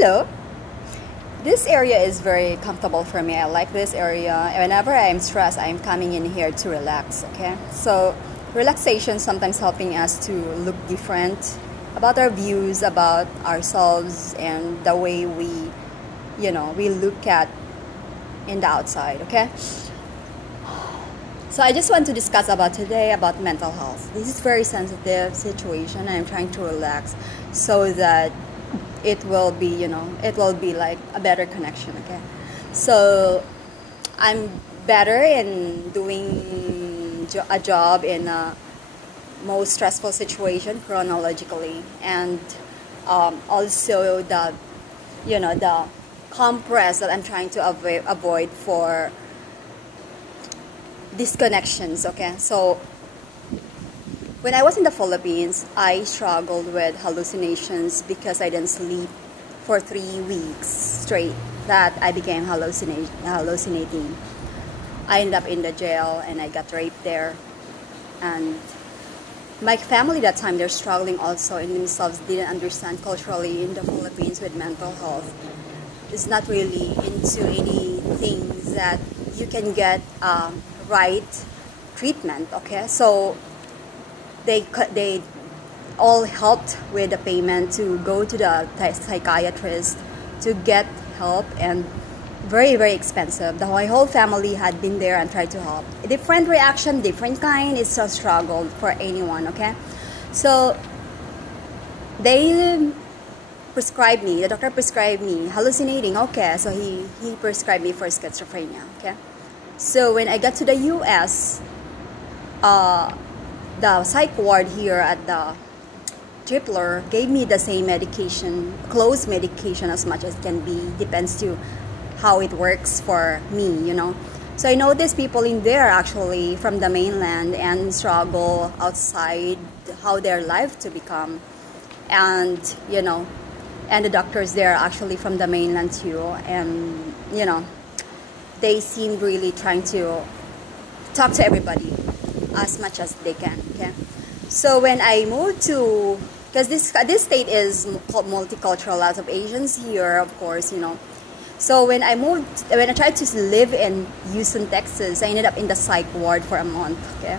Hello. This area is very comfortable for me. I like this area. Whenever I'm stressed, I'm coming in here to relax, okay? So, relaxation sometimes helping us to look different about our views, about ourselves, and the way we look at in the outside, okay? So I just want to discuss about today about mental health. This is very sensitive situation and I'm trying to relax so that it will be like a better connection, okay? So I'm better in doing a job in a most stressful situation chronologically, and also the compress that I'm trying to avoid for disconnections, okay? So when I was in the Philippines, I struggled with hallucinations because I didn't sleep for 3 weeks straight that I became hallucinating. I ended up in the jail and I got raped there. And my family that time, they're struggling also in themselves, didn't understand culturally in the Philippines with mental health. It's not really into anything that you can get right treatment, okay? So they all helped with the payment to go to the psychiatrist to get help, and very, very expensive. My whole family had been there and tried to help. Different reaction, different kind. It's a struggle for anyone, okay? So they prescribed me, the doctor prescribed me hallucinating, okay? So he prescribed me for schizophrenia, okay? So when I got to the US, the psych ward here at the Tripler gave me the same medication, close medication as much as can be, depends to how it works for me. So I noticed people in there actually from the mainland and struggle outside how their life to become. And the doctors there are actually from the mainland too. And, they seem really trying to talk to everybody as much as they can, okay? So when I moved to, because this state is multicultural, lots of Asians here, of course, So when I tried to live in Houston, Texas, I ended up in the psych ward for a month, okay?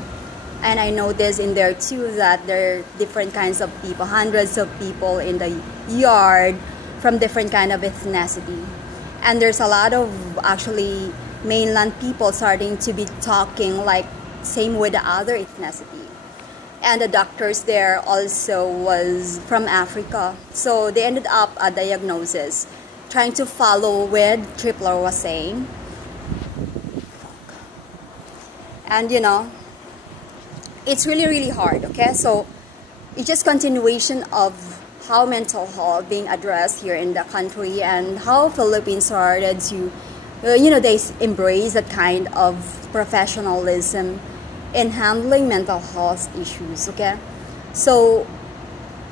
And I noticed in there too that there are different kinds of people, hundreds of people in the yard from different kind of ethnicity. And there's a lot of actually mainland people starting to be talking like same with the other ethnicity. And the doctors there also was from Africa. So they ended up a diagnosis trying to follow what Tripler was saying. And it's really, really hard, okay? So it's just continuation of how mental health being addressed here in the country and how Philippines started to, they embrace that kind of professionalism in handling mental health issues, okay? So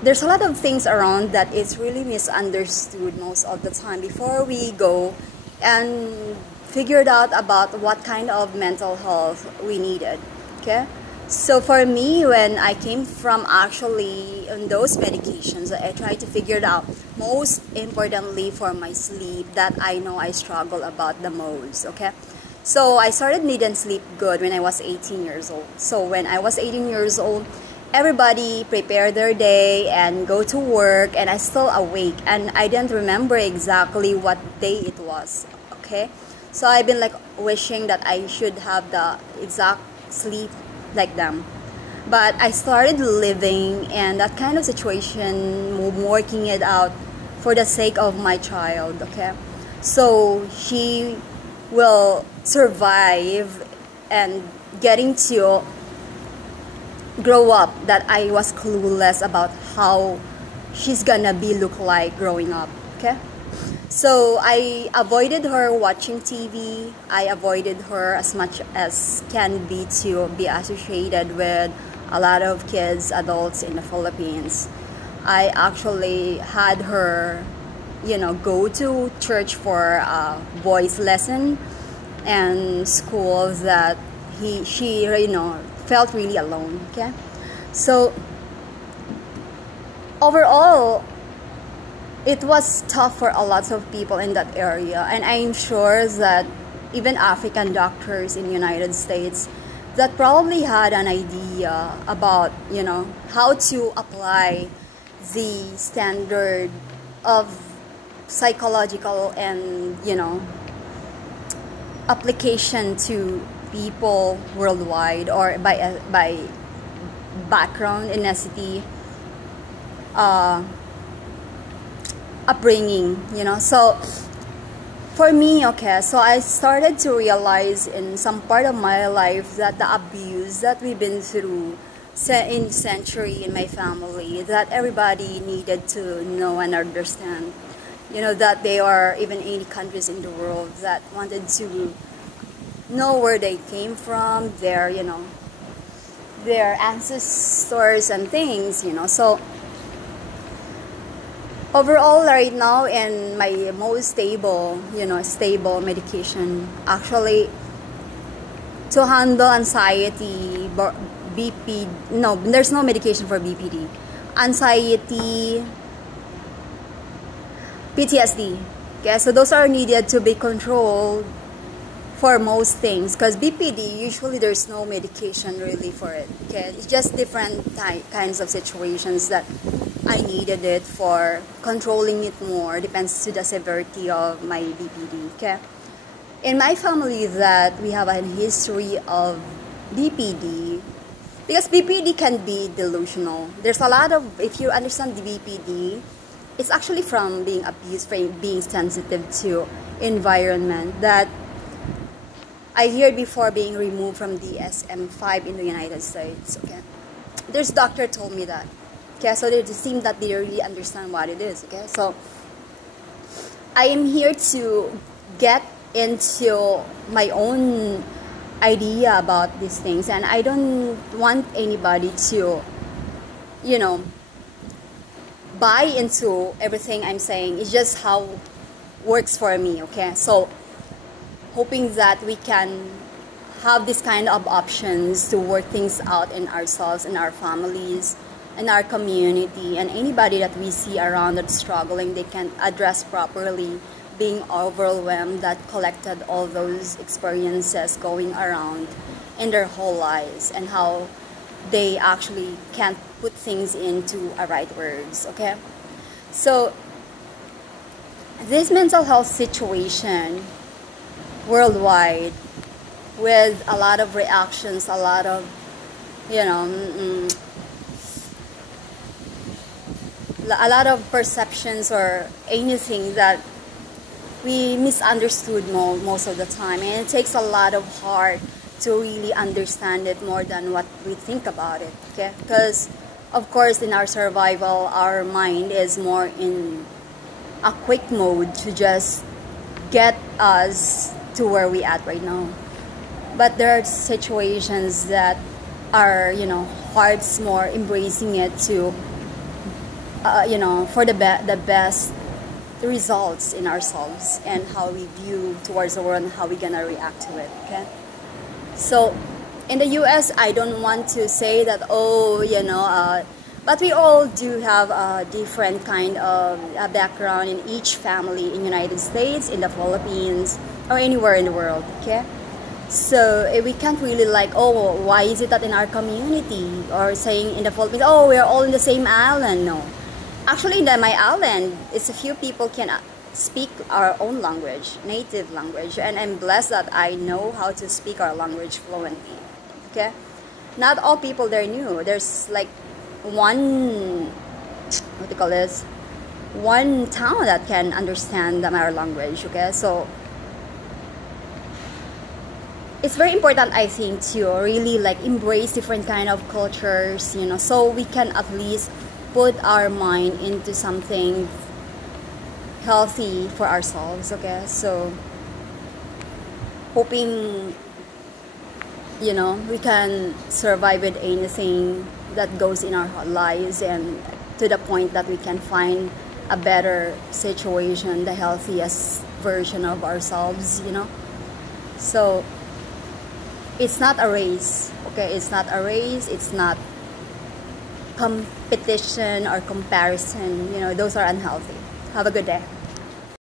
there's a lot of things around that it's really misunderstood most of the time before we go and figured out about what kind of mental health we needed, okay? So for me, when I came from actually on those medications, I tried to figure it out. Most importantly for my sleep, that I know I struggle about the most, okay? So I started didn't sleep good when I was 18 years old. So when I was 18 years old, everybody prepared their day and go to work, and I still awake, and I didn't remember exactly what day it was, okay? So I've been like wishing that I should have the exact sleep like them. But I started living in that kind of situation, working it out for the sake of my child, okay? So she will survive and getting to grow up that I was clueless about how she's gonna look like growing up, okay? So I avoided her watching TV. I avoided her as much as can be to be associated with a lot of kids, adults in the Philippines. I actually had her, go to church for a voice lesson and schools that she felt really alone, okay? So overall, it was tough for a lot of people in that area, and I'm sure that even African doctors in the United States that probably had an idea about, you know, how to apply the standard of psychological and, you know, application to people worldwide, or by background, ethnicity, upbringing, you know. So for me, okay, so I started to realize in some part of my life that the abuse that we've been through in century in my family, that everybody needed to know and understand, you know, that there are even 80 countries in the world that wanted to know where they came from, their, you know, their ancestors and things, you know. So overall, right now, in my most stable, you know, stable medication, actually, to handle anxiety, BP, no, there's no medication for BPD, anxiety, PTSD, okay, so those are needed to be controlled for most things, because BPD, usually there's no medication really for it, okay, it's just different kinds of situations that I needed it for controlling it more, depends to the severity of my BPD, okay. In my family, that we have a history of BPD, because BPD can be delusional. There's a lot of, if you understand the BPD, it's actually from being abused, from being sensitive to environment, that I heard before being removed from DSM-5 in the United States, okay. There's doctor told me that, okay, so it seems that they really understand what it is, okay. So I am here to get into my own idea about these things, and I don't want anybody to, you know, buy into everything I'm saying. It's just how it works for me, okay. So hoping that we can have this kind of options to work things out in ourselves, in our families, in our community, and anybody that we see around that's struggling, they can address properly, being overwhelmed, that collected all those experiences going around in their whole lives, and how they actually can't put things into a right words, okay. So this mental health situation worldwide, with a lot of reactions, a lot of, you know, a lot of perceptions or anything that we misunderstood most of the time, and it takes a lot of heart to really understand it more than what we think about it, okay, because of course in our survival, our mind is more in a quick mode to just get us to where we at right now. But there are situations that are, you know, hearts more embracing it to, you know, for the best results in ourselves and how we view towards the world and how we're gonna react to it, okay. So in the US, I don't want to say that, oh, you know, but we all do have a different kind of background in each family in United States, in the Philippines, or anywhere in the world, okay. So we can't really like, oh, why is it that in our community, or saying in the Philippines, oh, we're all in the same island. No, actually in my island, it's a few people can speak our own language, native language, and I'm blessed that I know how to speak our language fluently, okay. Not all people there knew. There's like one, what do you call this, one town that can understand our language, okay. So it's very important, I think, to really like embrace different kind of cultures, you know, so we can at least put our mind into something healthy for ourselves, okay. So hoping, you know, we can survive with anything that goes in our lives, and to the point that we can find a better situation, the healthiest version of ourselves, you know. So it's not a race, okay. It's not a race, it's not competition or comparison, you know, those are unhealthy. Have a good day.